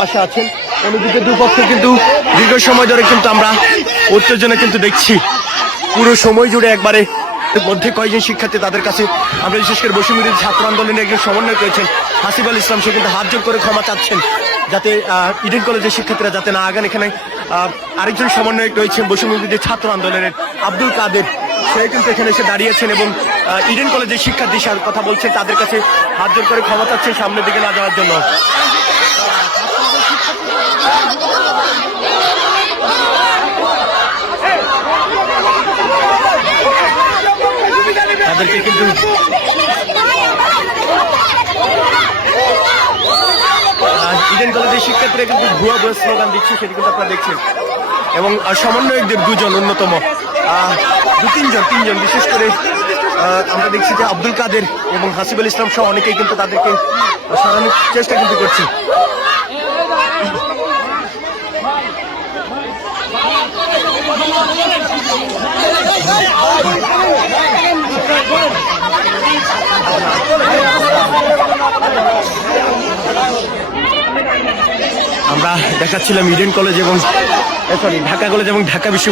পাশে আছেন। অন্যদিকে দুপক্ষে কিন্তু দীর্ঘ সময় ধরে কিন্তু আমরা উত্তেজনা কিন্তু দেখছি। পুরো সময় জুড়ে একবারে মধ্যে কয়েকজন শিক্ষার্থী তাদের কাছে আমরা বিশেষ করে বসুমির ছাত্র আন্দোলনের একজন সমন্বয় করেছেন হাসিব আল ইসলাম। সে কিন্তু হাত জোর করে ক্ষমা চাচ্ছেন যাতে ইডেন কলেজের শিক্ষার্থীরা যাতে না আগান। এখানে আরেকজন সমন্বয়ক রয়েছেন বসুমির ছাত্র আন্দোলনের আব্দুল কাদের। সে কিন্তু এখানে এসে দাঁড়িয়েছেন এবং ইডেন কলেজের শিক্ষার্থীর সাথে কথা বলছেন। তাদের কাছে হাত জোর করে ক্ষমা চাচ্ছেন সামনের দিকে না যাওয়ার জন্য। তাদেরকে কিন্তু ইডেন কলেজের শিক্ষার্থীরা কিন্তু ভুয়া ভুয়া স্লোগান দিচ্ছে সেটি কিন্তু আপনারা দেখছেন এবং সমন্বয়কদের দুজন অন্যতম দু তিনজন তিনজন বিশেষ করে আমরা দেখছি যে আব্দুল কাদের এবং হাসিবুল ইসলাম সহ অনেকেই কিন্তু তাদেরকে সরানোর চেষ্টা কিন্তু করছে আমরা দেখাচ্ছিলাম ইডেন কলেজ এবং সরি ঢাকা কলেজ এবং ঢাকা বিশ্ব